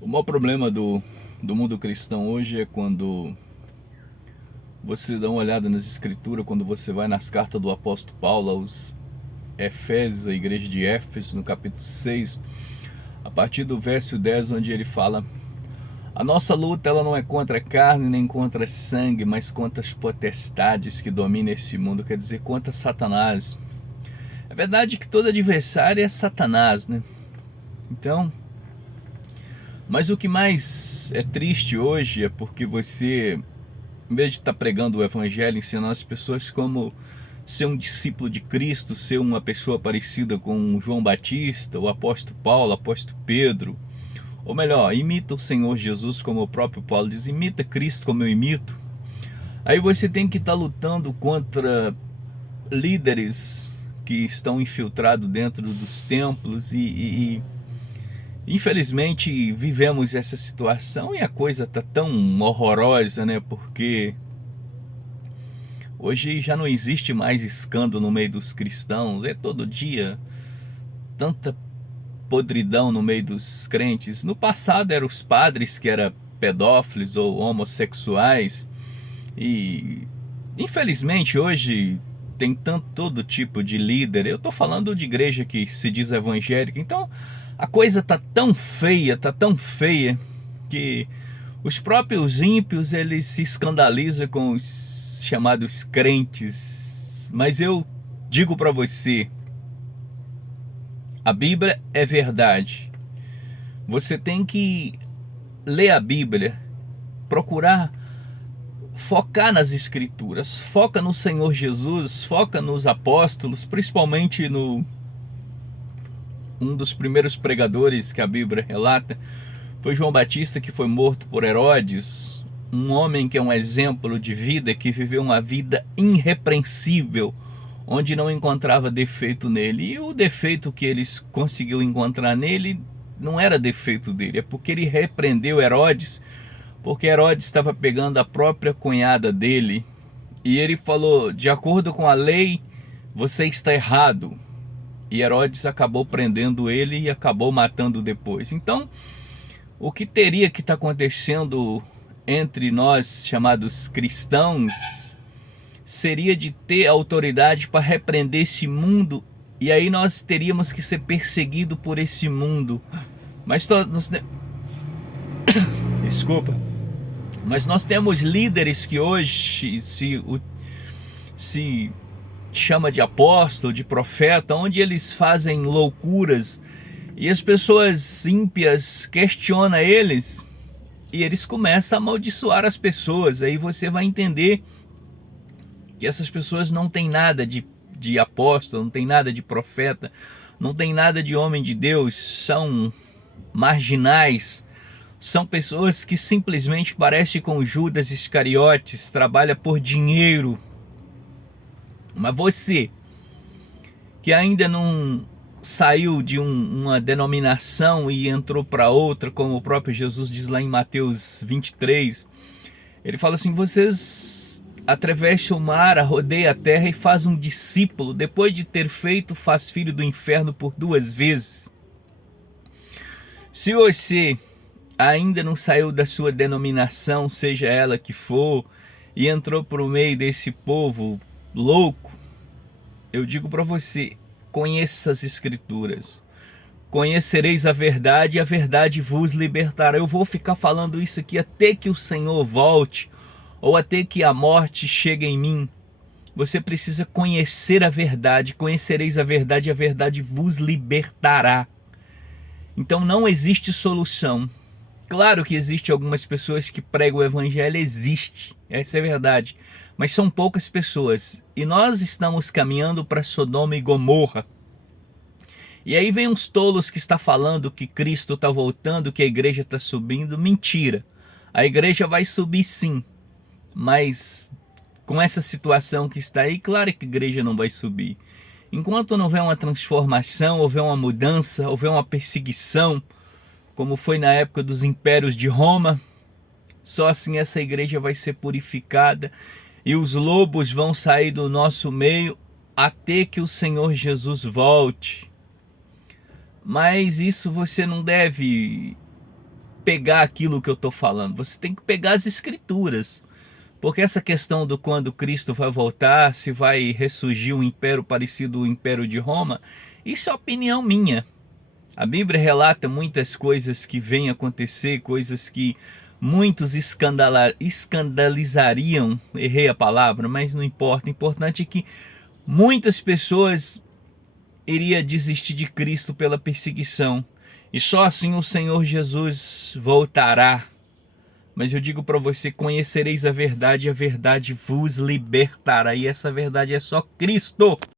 O maior problema do mundo cristão hoje é quando você dá uma olhada nas escrituras, quando você vai nas cartas do apóstolo Paulo aos Efésios, a igreja de Éfeso, no capítulo 6, a partir do verso 10, onde ele fala: a nossa luta ela não é contra a carne nem contra sangue, mas contra as potestades que dominam esse mundo, quer dizer, contra Satanás. É verdade que todo adversário é Satanás, né? Então, mas o que mais é triste hoje é porque você, em vez de estar pregando o evangelho, ensinando as pessoas como ser um discípulo de Cristo, ser uma pessoa parecida com João Batista, o apóstolo Paulo, o apóstolo Pedro, ou melhor, imita o Senhor Jesus, como o próprio Paulo diz, imita Cristo como eu imito. Aí você tem que estar lutando contra líderes que estão infiltrados dentro dos templos e infelizmente vivemos essa situação e a coisa tá tão horrorosa, né? Porque hoje já não existe mais escândalo no meio dos cristãos, é todo dia tanta podridão no meio dos crentes. No passado eram os padres que eram pedófilos ou homossexuais e infelizmente hoje tem todo tipo de líder. Eu tô falando de igreja que se diz evangélica, então a coisa tá tão feia que os próprios ímpios eles se escandalizam com os chamados crentes. Mas eu digo para você, a Bíblia é verdade. Você tem que ler a Bíblia, procurar focar nas escrituras, foca no Senhor Jesus, foca nos apóstolos, principalmente no um dos primeiros pregadores que a Bíblia relata foi João Batista, que foi morto por Herodes, um homem que é um exemplo de vida, que viveu uma vida irrepreensível, onde não encontrava defeito nele. E o defeito que eles conseguiu encontrar nele não era defeito dele, é porque ele repreendeu Herodes, porque Herodes estava pegando a própria cunhada dele, e ele falou: de acordo com a lei, você está errado. E Herodes acabou prendendo ele e acabou matando depois. Então, o que teria que estar acontecendo entre nós, chamados cristãos, seria de ter autoridade para repreender esse mundo, e aí nós teríamos que ser perseguidos por esse mundo. Mas desculpa, mas nós temos líderes que hoje se chama de apóstolo, de profeta, onde eles fazem loucuras e as pessoas ímpias questionam eles e eles começam a amaldiçoar as pessoas. Aí você vai entender que essas pessoas não têm nada de apóstolo, não tem nada de profeta, não tem nada de homem de Deus, são marginais, são pessoas que simplesmente parecem com Judas Iscariotes, trabalha por dinheiro. Mas você que ainda não saiu de uma denominação e entrou para outra, como o próprio Jesus diz lá em Mateus 23, ele fala assim: vocês atravessam o mar, rodeiam a terra e faz um discípulo, depois de ter feito, faz filho do inferno por 2 vezes. Se você ainda não saiu da sua denominação, seja ela que for, e entrou para o meio desse povo louco, eu digo para você: conheça as escrituras, conhecereis a verdade e a verdade vos libertará. Eu vou ficar falando isso aqui até que o Senhor volte, ou até que a morte chegue em mim. Você precisa conhecer a verdade, conhecereis a verdade e a verdade vos libertará. Então não existe solução. Claro que existe algumas pessoas que pregam o evangelho, existe, essa é a verdade, mas são poucas pessoas, e nós estamos caminhando para Sodoma e Gomorra. E aí vem uns tolos que está falando que Cristo está voltando, que a igreja está subindo. Mentira, a igreja vai subir sim, mas com essa situação que está aí, claro que a igreja não vai subir. Enquanto não houver uma transformação, houver uma mudança, houver uma perseguição, como foi na época dos impérios de Roma, só assim essa igreja vai ser purificada e os lobos vão sair do nosso meio até que o Senhor Jesus volte. Mas isso você não deve pegar aquilo que eu estou falando, você tem que pegar as escrituras. Porque essa questão do quando Cristo vai voltar, se vai ressurgir um império parecido ao Império de Roma, isso é opinião minha. A Bíblia relata muitas coisas que vêm acontecer, coisas que muitos escandalizariam, errei a palavra, mas não importa. O importante é que muitas pessoas iriam desistir de Cristo pela perseguição. E só assim o Senhor Jesus voltará. Mas eu digo para você, conhecereis a verdade vos libertará. E essa verdade é só Cristo.